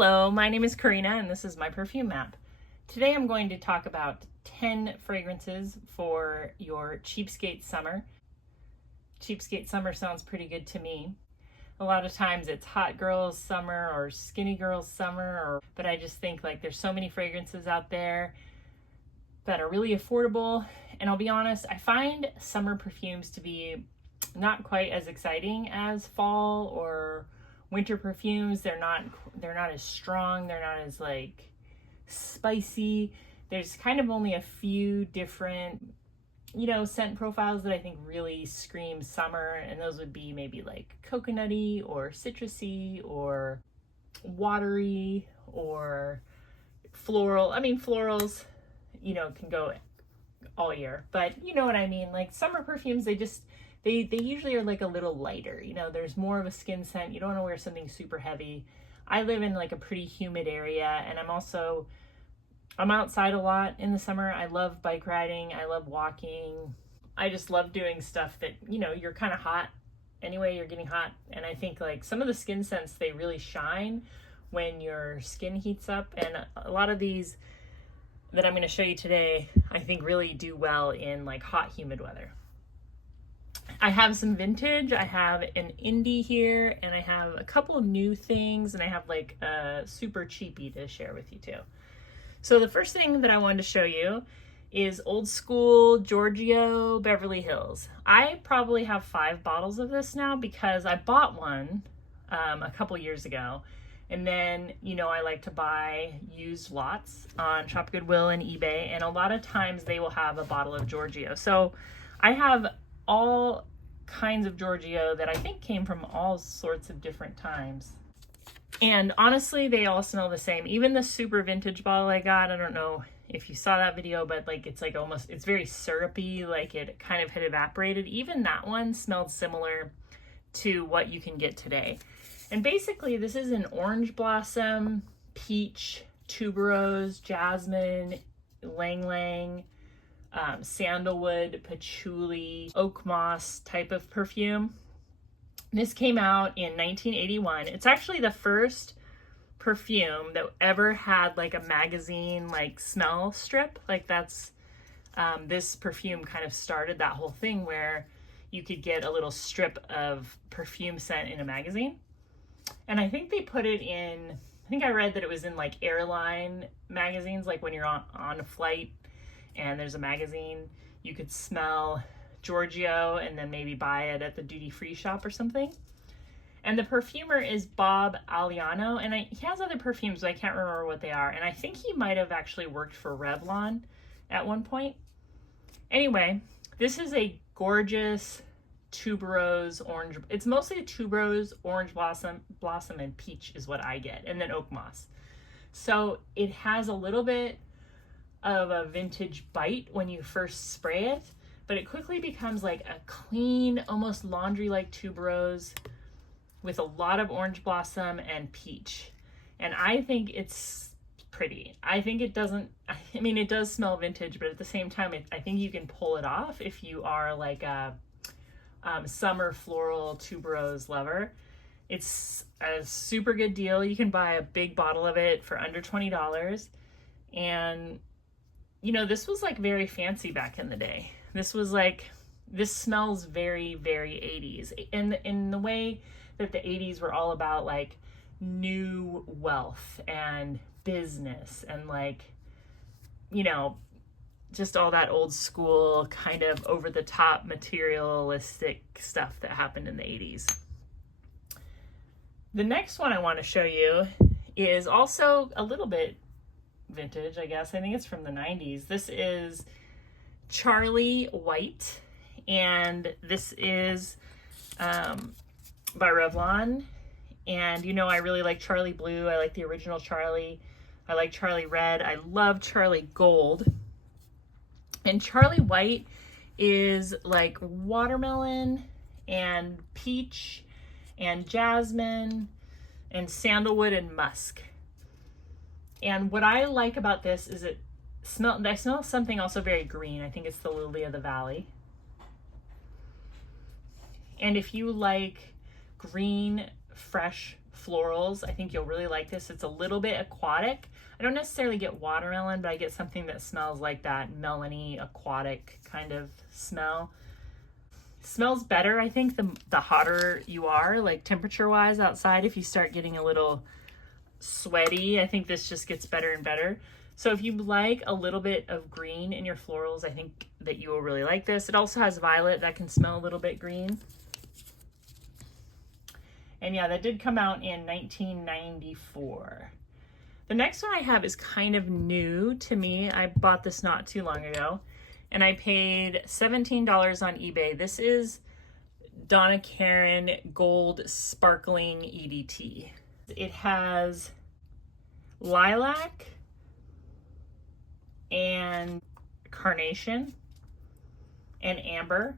Hello, my name is Karina and this is my perfume map. Today I'm going to talk about 10 fragrances for your cheapskate summer. Cheapskate summer sounds pretty good to me. A lot of times it's hot girls summer or skinny girls summer, but I just think like there's so many fragrances out there that are really affordable. And I'll be honest, I find summer perfumes to be not quite as exciting as fall or winter perfumes. They're not as strong, they're not as like spicy. There's kind of only a few different, scent profiles that I think really scream summer, and those would be maybe like coconutty or citrusy or watery or floral. I mean, florals, can go all year, but you know what I mean? Like summer perfumes, they usually are like a little lighter. There's more of a skin scent. You don't want to wear something super heavy. I live in like a pretty humid area, and I'm outside a lot in the summer. I love bike riding. I love walking. I just love doing stuff that, you're kind of hot. Anyway, you're getting hot. And I think like some of the skin scents, they really shine when your skin heats up. And a lot of these that I'm going to show you today, I think really do well in like hot, humid weather. I have some vintage, I have an indie here, and I have a couple of new things, and I have like a super cheapie to share with you too. So the first thing that I wanted to show you is old school Giorgio Beverly Hills. I probably have 5 bottles of this now because I bought one a couple years ago. And then, I like to buy used lots on Shop Goodwill and eBay, and a lot of times they will have a bottle of Giorgio. So I have all kinds of Giorgio that I think came from all sorts of different times. And honestly, they all smell the same. Even the super vintage bottle I got, I don't know if you saw that video, but like it's very syrupy, like it kind of had evaporated. Even that one smelled similar to what you can get today. And basically this is an orange blossom, peach, tuberose, jasmine, ylang ylang, sandalwood, patchouli, oak moss type of perfume. This came out in 1981. It's actually the first perfume that ever had like a magazine like smell strip. Like that's this perfume kind of started that whole thing where you could get a little strip of perfume scent in a magazine. And I think they put it in, I think I read that it was in like airline magazines, like when you're on a flight and there's a magazine, you could smell Giorgio and then maybe buy it at the duty-free shop or something. And the perfumer is Bob Aliano, and he has other perfumes, but I can't remember what they are. And I think he might have actually worked for Revlon at one point. Anyway, this is a gorgeous tuberose orange. It's mostly a tuberose, orange blossom, and peach is what I get, and then oak moss. So it has a little bit of a vintage bite when you first spray it, but it quickly becomes like a clean, almost laundry-like tuberose with a lot of orange blossom and peach. And I think it's pretty. I think it doesn't, it does smell vintage, but at the same time, I think you can pull it off if you are like a summer floral tuberose lover. It's a super good deal. You can buy a big bottle of it for under $20. And this was like very fancy back in the day. This smells very, very 80s. In the way that the 80s were all about like new wealth and business and like, just all that old school kind of over the top materialistic stuff that happened in the 80s. The next one I want to show you is also a little bit vintage, I guess. I think it's from the 90s. This is Charlie White, and this is by Revlon. And I really like Charlie Blue. I like the original Charlie. I like Charlie Red. I love Charlie Gold. And Charlie White is like watermelon and peach and jasmine and sandalwood and musk. And what I like about this is I smell something also very green. I think it's the lily of the valley. And if you like green, fresh florals. I think you'll really like this. It's a little bit aquatic. I don't necessarily get watermelon, but I get something that smells like that melony aquatic kind of smell. Smells better, I think, the hotter you are, like temperature wise outside. If you start getting a little sweaty, I think this just gets better and better. So if you like a little bit of green in your florals, I think that you will really like this. It also has violet that can smell a little bit green. And yeah, that did come out in 1994. The next one I have is kind of new to me. I bought this not too long ago, and I paid $17 on eBay. This is Donna Karen Gold Sparkling EDT. It has lilac and carnation and amber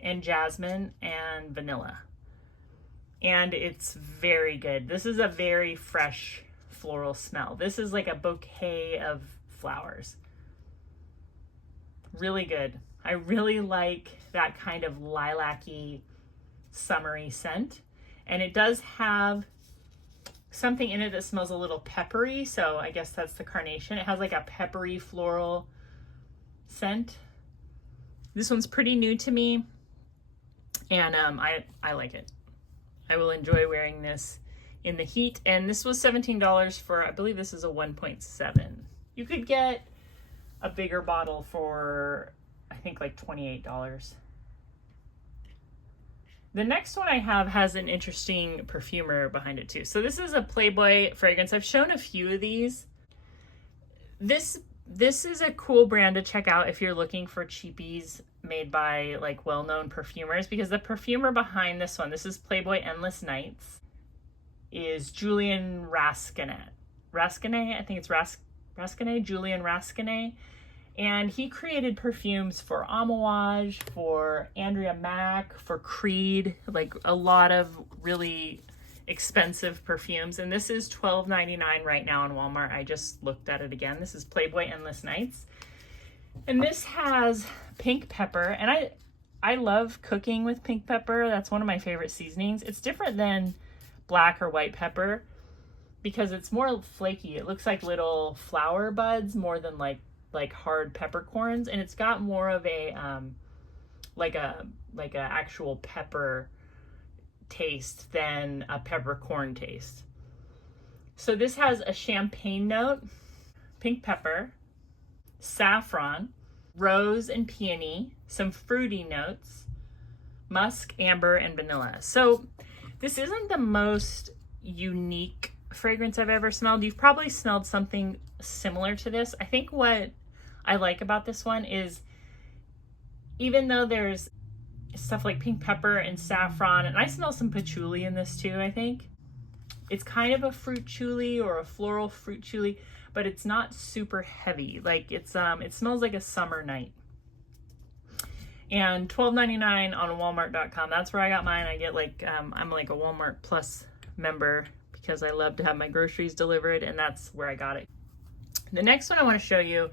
and jasmine and vanilla. And it's very good. This is a very fresh floral smell. This is like a bouquet of flowers. Really good. I really like that kind of lilac-y, summery scent. And it does have something in it that smells a little peppery, so I guess that's the carnation. It has like a peppery floral scent. This one's pretty new to me, and I like it. I will enjoy wearing this in the heat, and this was $17 for, I believe this is a 1.7. You could get a bigger bottle for, I think, like $28. The next one I have has an interesting perfumer behind it too. So this is a Playboy fragrance. I've shown a few of these. This is a cool brand to check out if you're looking for cheapies made by like well-known perfumers, because the perfumer behind this one, this is Playboy Endless Nights, is Julian Rascanet. I think it's Rascanet, Julian Rascanet. And he created perfumes for Amouage, for Andrea Mac, for Creed, like a lot of really expensive perfumes. And this is $12.99 right now in Walmart. I just looked at it again. This is Playboy Endless Nights. And this has pink pepper. And I love cooking with pink pepper. That's one of my favorite seasonings. It's different than black or white pepper because it's more flaky. It looks like little flower buds more than like hard peppercorns, and it's got more of a like a actual pepper taste than a peppercorn taste. So this has a champagne note, pink pepper, saffron, rose and peony, some fruity notes, musk, amber, and vanilla. So this isn't the most unique fragrance I've ever smelled. You've probably smelled something similar to this. I think what I like about this one is, even though there's stuff like pink pepper and saffron, and I smell some patchouli in this too, I think. It's kind of a fruit chuli or a floral fruit chuli, but it's not super heavy. Like it smells like a summer night. And $12.99 on Walmart.com. That's where I got mine. I get like, I'm like a Walmart Plus member because I love to have my groceries delivered, and that's where I got it. The next one I want to show you,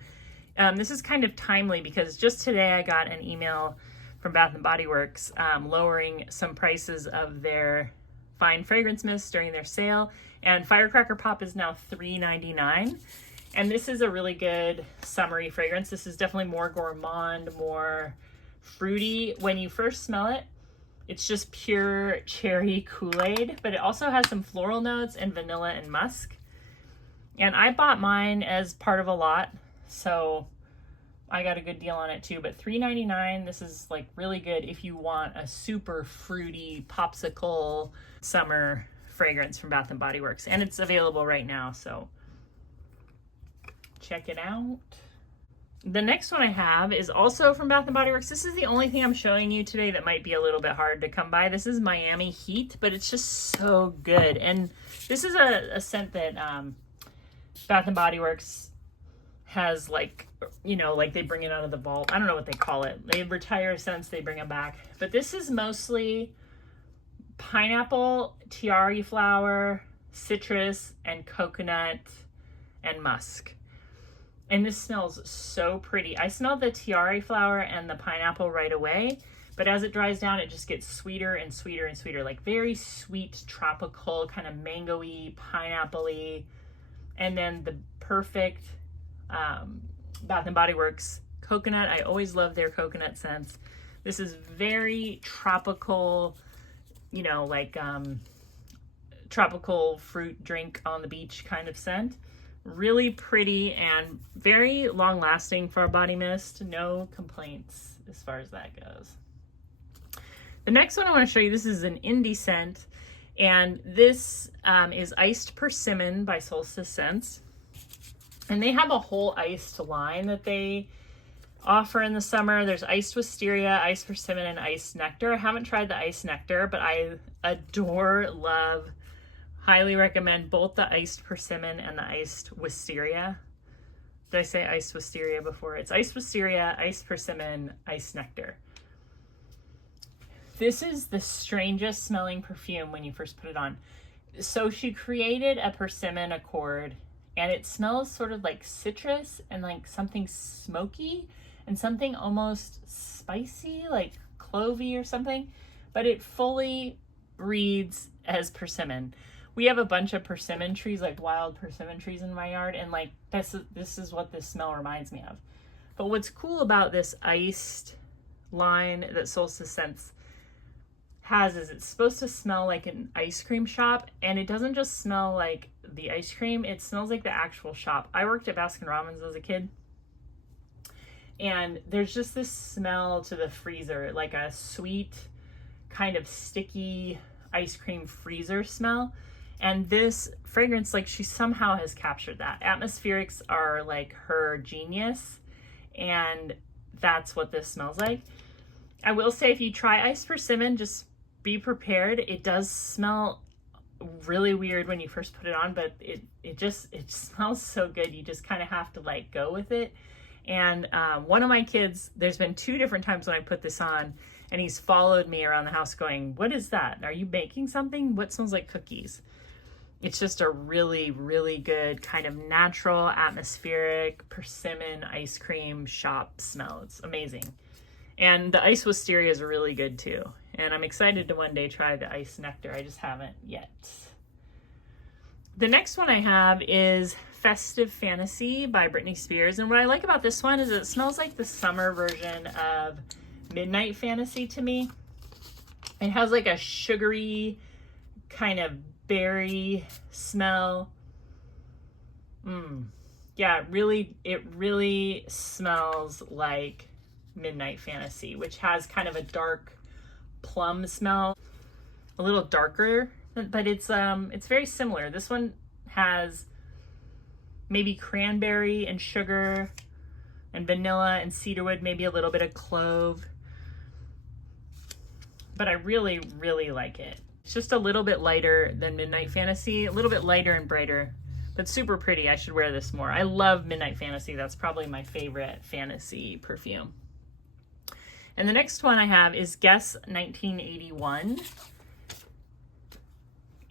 this is kind of timely because just today I got an email from Bath & Body Works lowering some prices of their fine fragrance mists during their sale, and Firecracker Pop is now $3.99. And this is a really good summery fragrance. This is definitely more gourmand, more fruity. When you first smell it, it's just pure cherry Kool-Aid, but it also has some floral notes and vanilla and musk. And I bought mine as part of a lot, so I got a good deal on it too. But $3.99, this is like really good if you want a super fruity popsicle summer fragrance from Bath & Body Works. And it's available right now, so check it out. The next one I have is also from Bath & Body Works. This is the only thing I'm showing you today that might be a little bit hard to come by. This is Miami Heat, but it's just so good. And this is a scent that Bath & Body Works has, like, you know, like they bring it out of the vault. I don't know what they call it. They retire scents, they bring them back. But this is mostly pineapple, tiare flower, citrus, and coconut, and musk. And this smells so pretty. I smelled the tiare flower and the pineapple right away, But as it dries down, it just gets sweeter and sweeter and sweeter, like very sweet, tropical, kind of mango-y, pineapple-y. And then the perfect Bath & Body Works coconut. I always love their coconut scents. This is very tropical, you know, like tropical fruit drink on the beach kind of scent. Really pretty and very long lasting for a body mist. No complaints as far as that goes. The next one I want to show you, this is an indie scent, and this is Iced Persimmon by Solstice Scents. And they have a whole iced line that they offer in the summer. There's iced wisteria, iced persimmon, and iced nectar. I haven't tried the iced nectar, but I adore, love, highly recommend both the iced persimmon and the iced wisteria. Did I say iced wisteria before? It's iced wisteria, iced persimmon, iced nectar. This is the strangest smelling perfume when you first put it on. So she created a persimmon accord, and it smells sort of like citrus and like something smoky and something almost spicy, like clovey or something, but it fully reads as persimmon. We have a bunch of persimmon trees, like wild persimmon trees in my yard, and like this is what this smell reminds me of. But what's cool about this iced line that Solstice Scents has is it's supposed to smell like an ice cream shop, and it doesn't just smell like the ice cream, it smells like the actual shop. I worked at Baskin-Robbins as a kid, and there's just this smell to the freezer, like a sweet kind of sticky ice cream freezer smell. And this fragrance, like, she somehow has captured that. Atmospherics are like her genius, and that's what this smells like. I will say, if you try iced persimmon, just be prepared. It does smell really weird when you first put it on, but it smells so good. You just kind of have to like go with it. And one of my kids, there's been 2 different times when I put this on, and he's followed me around the house going, "What is that? Are you baking something? What smells like cookies?" It's just a really, really good kind of natural, atmospheric persimmon ice cream shop smell. It's amazing. And the ice wisteria is really good too. And I'm excited to one day try the ice nectar. I just haven't yet. The next one I have is Festive Fantasy by Britney Spears. And what I like about this one is it smells like the summer version of Midnight Fantasy to me. It has like a sugary kind of berry smell. Yeah, it really smells like Midnight Fantasy, which has kind of a dark plum smell, a little darker, but it's very similar. This one has maybe cranberry and sugar and vanilla and cedarwood, maybe a little bit of clove, but I really, really like it. It's just a little bit lighter than Midnight Fantasy, a little bit lighter and brighter, but super pretty. I should wear this more. I love Midnight Fantasy. That's probably my favorite fantasy perfume. And the next one I have is Guess 1981.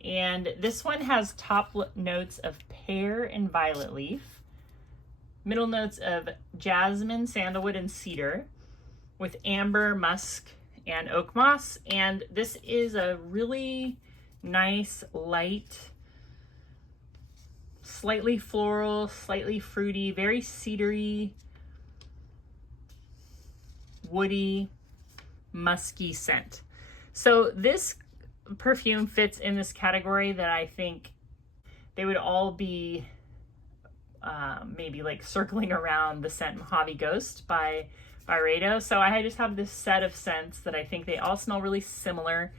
And this one has top notes of pear and violet leaf, middle notes of jasmine, sandalwood, and cedar, with amber, musk, and oak moss. And this is a really nice, light, slightly floral, slightly fruity, very cedary, woody, musky scent. So this perfume fits in this category that I think they would all be maybe like circling around the scent Mojave Ghost by Byredo. So I just have this set of scents that I think they all smell really similar.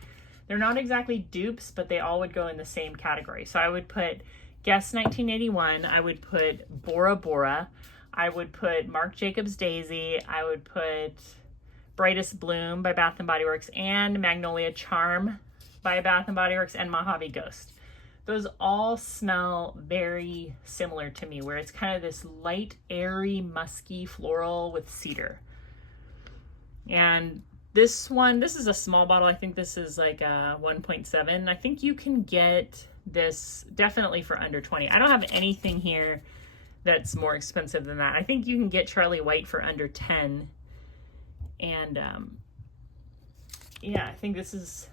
They're not exactly dupes, but they all would go in the same category. So I would put Guess 1981, I would put Bora Bora, I would put Marc Jacobs Daisy, I would put Brightest Bloom by Bath & Body Works, and Magnolia Charm by Bath & Body Works, and Mojave Ghost. Those all smell very similar to me, where it's kind of this light, airy, musky floral with cedar. And this one, this is a small bottle. I think this is like a 1.7. I think you can get this definitely for under 20. I don't have anything here that's more expensive than that. I think you can get Charlie White for under 10. And yeah, I think this is,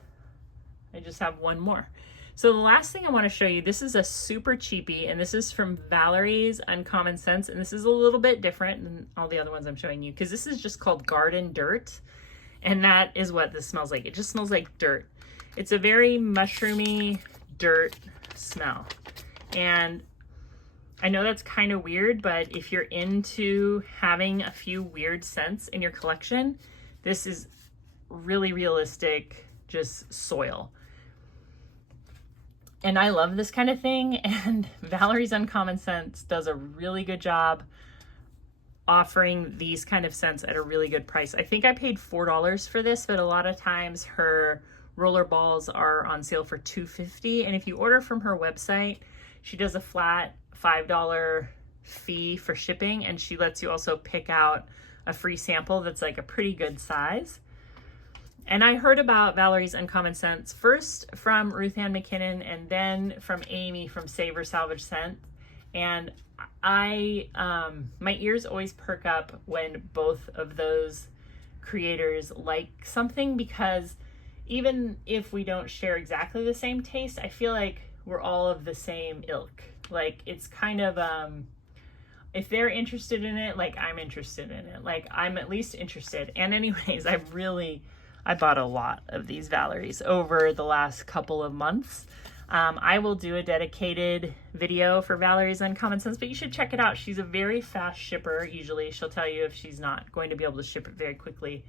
I just have one more. So the last thing I want to show you, this is a super cheapie, and this is from Valerie's Uncommon Scents, and this is a little bit different than all the other ones I'm showing you, because this is just called Garden Dirt, and that is what this smells like. It just smells like dirt. It's a very mushroomy dirt smell, and I know that's kind of weird, but if you're into having a few weird scents in your collection, this is really realistic, just soil. And I love this kind of thing, and Valerie's Uncommon Scents does a really good job offering these kind of scents at a really good price. I think I paid $4 for this, but a lot of times her roller balls are on sale for $2.50, and if you order from her website, she does a flat $5 fee for shipping, and she lets you also pick out a free sample that's like a pretty good size. And I heard about Valerie's Uncommon Scents first from Ruth Ann McKinnon and then from Amy from Savor Salvage Scent. And I, my ears always perk up when both of those creators like something, because even if we don't share exactly the same taste, I feel like we're all of the same ilk. Like, it's kind of, if they're interested in it, like I'm interested in it, like I'm at least interested. And anyways, I bought a lot of these Valerie's over the last couple of months. I will do a dedicated video for Valerie's Uncommon Scents, but you should check it out. She's a very fast shipper. Usually she'll tell you if she's not going to be able to ship it very quickly.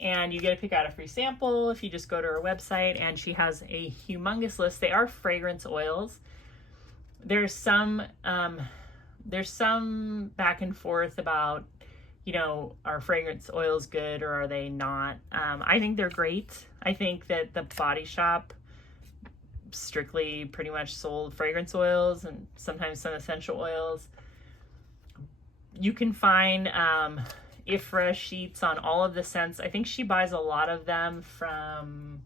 And you get to pick out a free sample if you just go to her website, and she has a humongous list. They are fragrance oils. There's some back and forth about, you know, are fragrance oils good or are they not? I think they're great. I think that the Body Shop strictly pretty much sold fragrance oils and sometimes some essential oils. You can find IFRA sheets on all of the scents. I think she buys a lot of them from,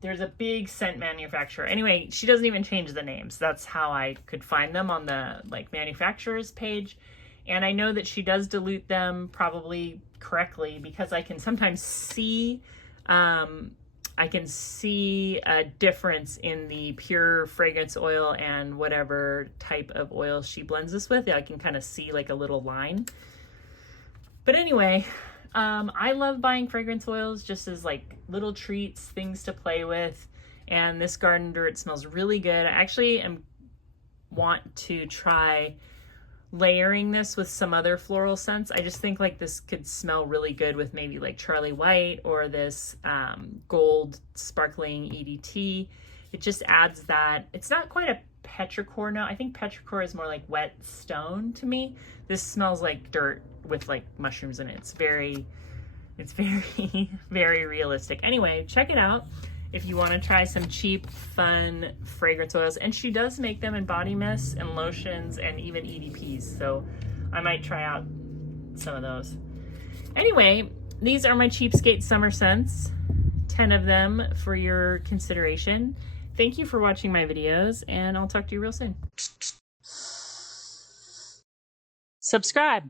there's a big scent manufacturer. Anyway, she doesn't even change the names. That's how I could find them on the like manufacturer's page. And I know that she does dilute them probably correctly, because I can sometimes see, a difference in the pure fragrance oil and whatever type of oil she blends this with. I can kind of see like a little line. But anyway, I love buying fragrance oils just as like little treats, things to play with. And this Garden Dirt smells really good. I actually want to try layering this with some other floral scents. I just think like this could smell really good with maybe like Charlie White or this gold sparkling EDT. It just adds that. It's not quite a petrichor note. I think petrichor is more like wet stone to me. This smells like dirt with like mushrooms in it. It's very, very realistic. Anyway, check it out if you want to try some cheap, fun fragrance oils. And she does make them in body mists and lotions and even EDPs. So I might try out some of those. Anyway, these are my cheapskate summer scents. 10 of them for your consideration. Thank you for watching my videos, and I'll talk to you real soon. Subscribe.